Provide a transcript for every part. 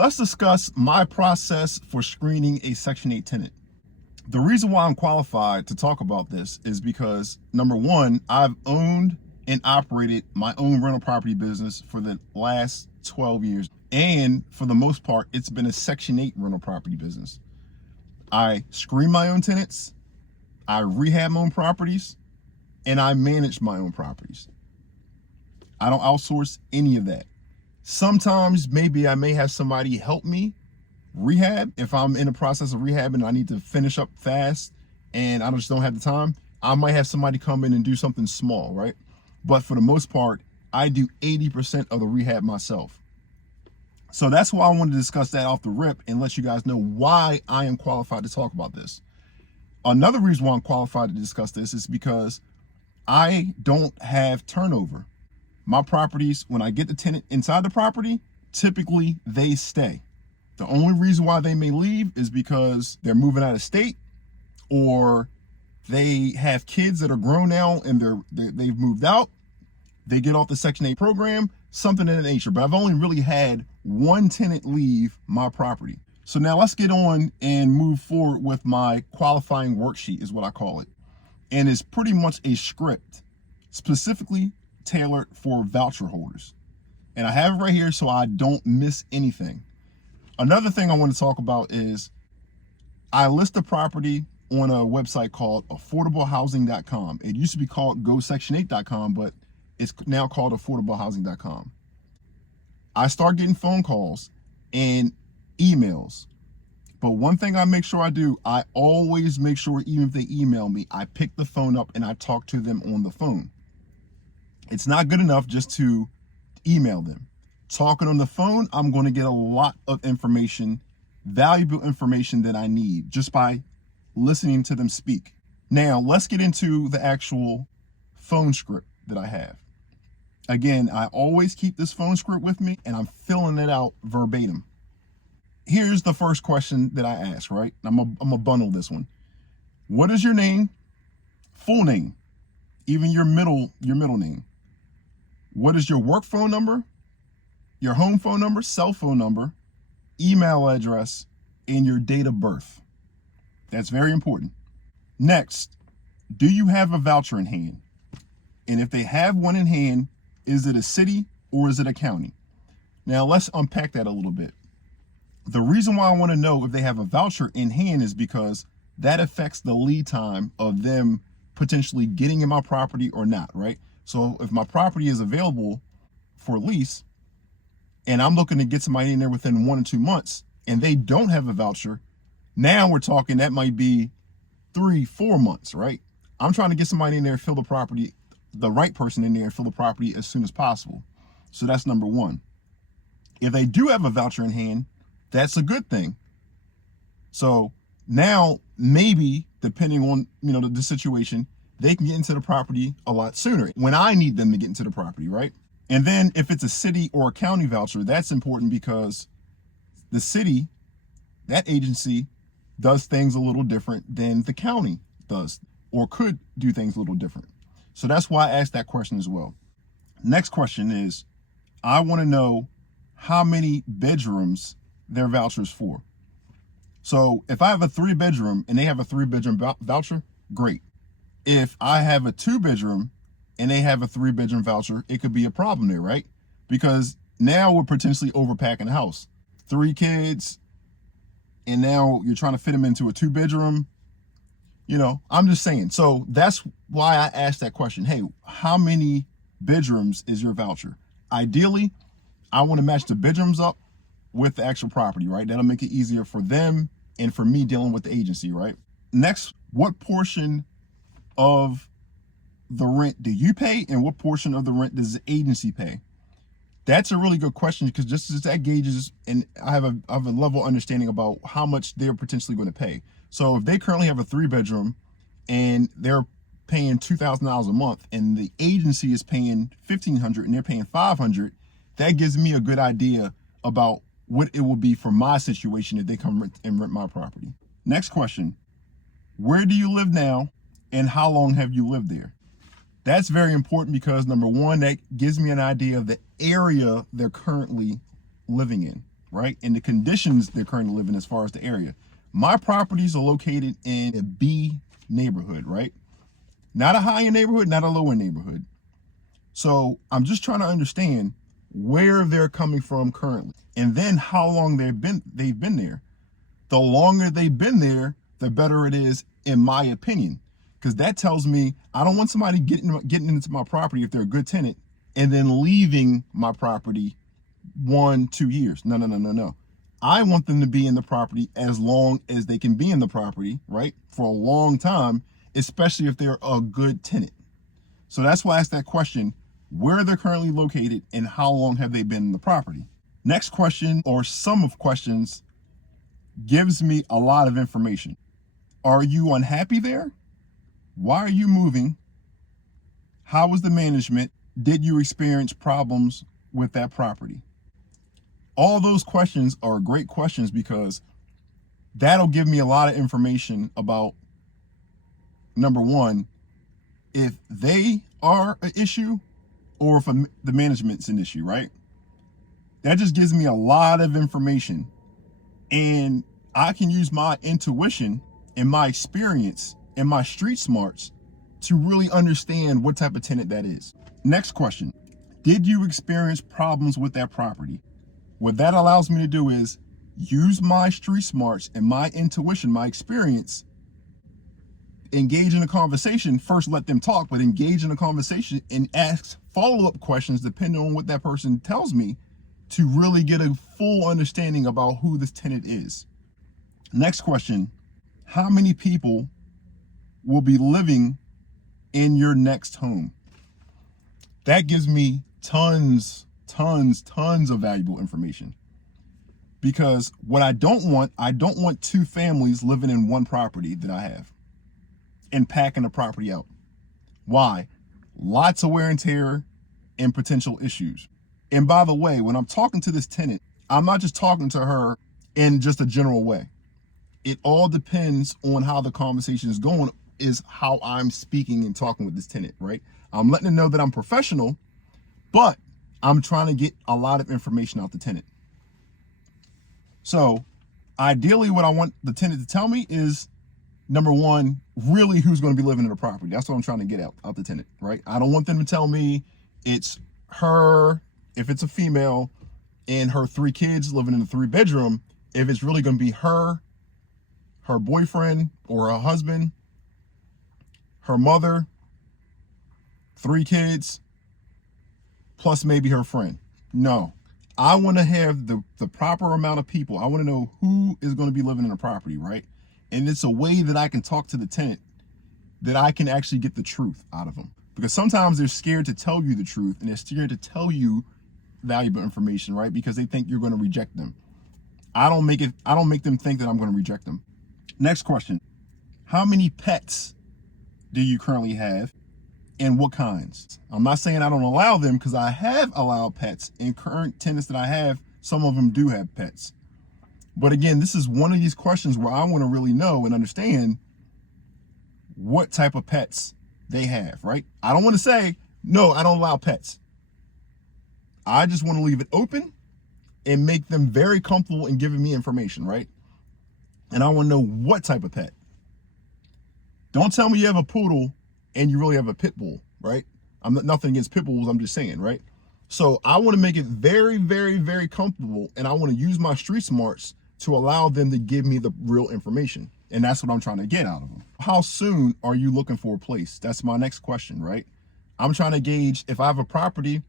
Let's discuss my process for screening a Section 8 tenant. The reason why I'm qualified to talk about this is because, number one, I've owned and operated my own rental property business for the last 12 years. And for the most part, it's been a Section 8 rental property business. I screen my own tenants, I rehab my own properties, and I manage my own properties. I don't outsource any of that. Sometimes maybe I may have somebody help me rehab. If I'm in the process of rehabbing and I need to finish up fast and I just don't have the time, I might have somebody come in and do something small, right? But for the most part, I do 80% of the rehab myself. So that's why I wanted to discuss that off the rip and let you guys know why I am qualified to talk about this. Another reason why I'm qualified to discuss this is because I don't have turnover. My properties, when I get the tenant inside the property, typically they stay. The only reason why they may leave is because they're moving out of state, or they have kids that are grown now and they've moved out. They get off the Section 8 program, something of that nature. But I've only really had one tenant leave my property. So now let's get on and move forward with my qualifying worksheet, is what I call it. And it's pretty much a script specifically tailored for voucher holders. And I have it right here so I don't miss anything. Another thing I want to talk about is I list the property on a website called affordablehousing.com. It used to be called gosection8.com, but it's now called affordablehousing.com. I start getting phone calls and emails. But one thing I make sure I do, I always make sure, even if they email me, I pick the phone up and I talk to them on the phone. It's not good enough just to email them. Talking on the phone, I'm going to get a lot of information, valuable information that I need just by listening to them speak. Now, let's get into the actual phone script that I have. Again, I always keep this phone script with me and I'm filling it out verbatim. Here's the first question that I ask, right? I'm gonna bundle this one. What is your name? Full name, even your middle name. What is your work phone number, your home phone number, cell phone number, email address, and your date of birth? That's very important. Next, do you have a voucher in hand? And if they have one in hand, is it a city or is it a county? Now let's unpack that a little bit. The reason why I want to know if they have a voucher in hand is because that affects the lead time of them potentially getting in my property or not, right? So if my property is available for lease and I'm looking to get somebody in there within 1 or 2 months and they don't have a voucher, now we're talking that might be 3-4 months, right? I'm trying to get somebody in there, fill the property, the right person in there, and fill the property as soon as possible. So that's number one. If they do have a voucher in hand, that's a good thing. So now maybe, depending on the situation, they can get into the property a lot sooner when I need them to get into the property, right? And then if it's a city or a county voucher, that's important because the city, that agency, does things a little different than the county does, or could do things a little different. So that's why I asked that question as well. Next question is, I want to know how many bedrooms their vouchers for. So if I have a 3-bedroom and they have a 3-bedroom voucher, great. If I have a 2-bedroom and they have a 3-bedroom voucher, it could be a problem there, right? Because now we're potentially overpacking the house. 3 kids, and now you're trying to fit them into a 2-bedroom. I'm just saying. So that's why I asked that question. Hey, how many bedrooms is your voucher? Ideally, I want to match the bedrooms up with the actual property, right? That'll make it easier for them and for me dealing with the agency, right? Next, what portion of the rent do you pay and what portion of the rent does the agency pay? That's a really good question because just as that gauges, and I have a level understanding about how much they're potentially going to pay. So if they currently have a 3-bedroom and they're paying $2,000 a month and the agency is paying $1,500 and they're paying $500, that gives me a good idea about what it will be for my situation if they come rent my property. Next question, where do you live now and how long have you lived there? That's very important because number one, that gives me an idea of the area they're currently living in. right? And the conditions they're currently living as far as the area. My properties are located in a B neighborhood, right? Not a high-end neighborhood, not a low-end neighborhood. So I'm just trying to understand where they're coming from currently, and then how long they've been there. The longer they've been there, the better it is, in my opinion, because that tells me I don't want somebody getting into my property if they're a good tenant and then leaving my property 1-2 years. No. I want them to be in the property as long as they can be in the property, right? For a long time, especially if they're a good tenant. So that's why I asked that question, where they're currently located and how long have they been in the property. Next question, or sum of questions, gives me a lot of information. Are you unhappy there? Why are you moving? How was the management? Did you experience problems with that property? All those questions are great questions because that'll give me a lot of information about, number one, if they are an issue or if the management's an issue, right? That just gives me a lot of information, and I can use my intuition and my experience and my street smarts to really understand what type of tenant that is. Next question, did you experience problems with that property? What that allows me to do is use my street smarts and my intuition, my experience, engage in a conversation. First, let them talk, but engage in a conversation and ask follow-up questions depending on what that person tells me to really get a full understanding about who this tenant is. Next question, how many people will be living in your next home? That gives me tons of valuable information, because what I don't want two families living in one property that I have and packing the property out. Why? Lots of wear and tear and potential issues. And by the way, when I'm talking to this tenant, I'm not just talking to her in just a general way. It all depends on how the conversation is going, is how I'm speaking and talking with this tenant, right? I'm letting them know that I'm professional, but I'm trying to get a lot of information out the tenant. So ideally what I want the tenant to tell me is, number one, really who's going to be living in the property. That's what I'm trying to get out the tenant, right? I don't want them to tell me it's her, if it's a female, and her 3 kids living in a 3-bedroom, if it's really going to be her boyfriend or her husband, her mother, 3 kids, plus maybe her friend. No, I want to have the proper amount of people. I want to know who is going to be living in the property, right? And it's a way that I can talk to the tenant that I can actually get the truth out of them. Because sometimes they're scared to tell you the truth, and they're scared to tell you valuable information, right? Because they think you're going to reject them. I don't make them think that I'm going to reject them. Next question, how many pets do you currently have and what kinds? I'm not saying I don't allow them, because I have allowed pets, and current tenants that I have, some of them do have pets. But again, this is one of these questions where I want to really know and understand what type of pets they have, right? I don't want to say, no, I don't allow pets. I just want to leave it open and make them very comfortable in giving me information, right? And I want to know what type of pet. Don't tell me you have a poodle and you really have a pit bull, right? I'm nothing against pit bulls, I'm just saying, right? So I want to make it very, very, very comfortable, and I want to use my street smarts to allow them to give me the real information. And that's what I'm trying to get out of them. How soon are you looking for a place? That's my next question, right? I'm trying to gauge if I have a property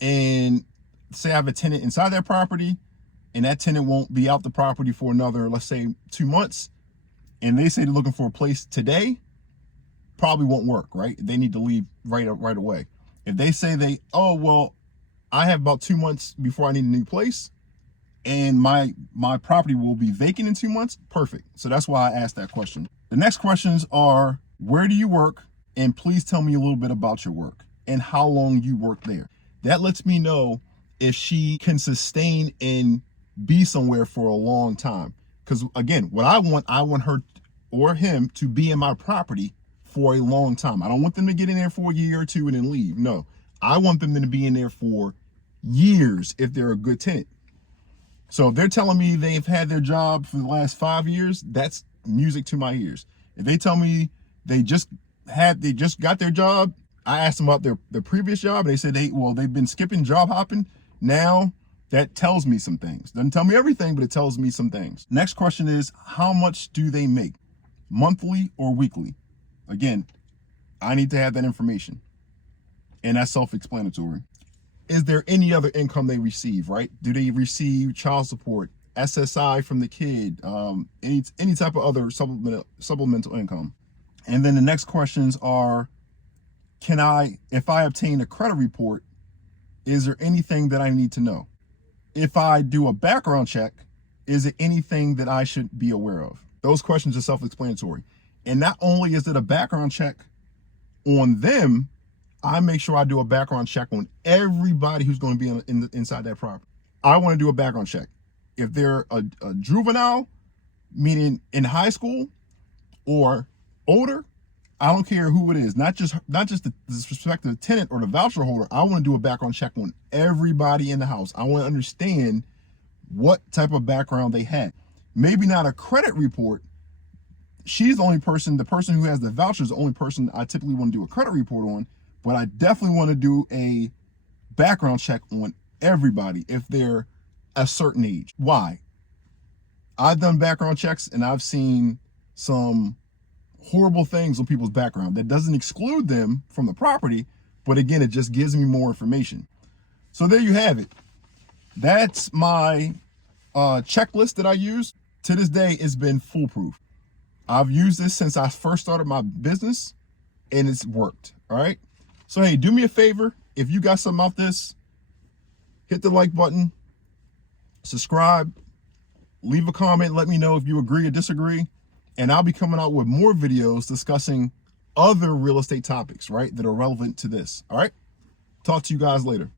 and say I have a tenant inside that property, and that tenant won't be out the property for another, let's say 2 months, and they say they're looking for a place today, probably won't work, right? They need to leave right away. If they say oh, well, I have about 2 months before I need a new place, and my property will be vacant in 2 months, perfect. So that's why I asked that question. The next questions are, where do you work? And please tell me a little bit about your work and how long you work there. That lets me know if she can sustain and be somewhere for a long time. Because again, what I want her or him to be in my property for a long time. I don't want them to get in there for a year or two and then leave. No, I want them to be in there for years if they're a good tenant. So if they're telling me they've had their job for the last 5 years, that's music to my ears. If they tell me they just got their job, I asked them about their previous job, and they said they've been skipping job hopping. Now that tells me some things. Doesn't tell me everything, but it tells me some things. Next question is, how much do they make? Monthly or weekly? Again, I need to have that information. And that's self-explanatory. Is there any other income they receive, right? Do they receive child support, SSI from the kid, any type of other supplemental income? And then the next questions are, if I obtain a credit report, is there anything that I need to know? If I do a background check, is it anything that I should be aware of? Those questions are self-explanatory. And not only is it a background check on them, I make sure I do a background check on everybody who's going to be inside that property. I want to do a background check. If they're a juvenile, meaning in high school or older, I don't care who it is, not just the prospective tenant or the voucher holder. I want to do a background check on everybody in the house. I want to understand what type of background they had. Maybe not a credit report. She's the person who has the voucher is the only person I typically want to do a credit report on, but I definitely want to do a background check on everybody if they're a certain age. Why? I've done background checks and I've seen some horrible things on people's background. That doesn't exclude them from the property, but again, it just gives me more information. So there you have it. That's my checklist that I use. To this day, it's been foolproof. I've used this since I first started my business and it's worked. All right. So, hey, do me a favor. If you got something out this, hit the like button, subscribe, leave a comment, let me know if you agree or disagree. And I'll be coming out with more videos discussing other real estate topics, right, that are relevant to this. All right. Talk to you guys later.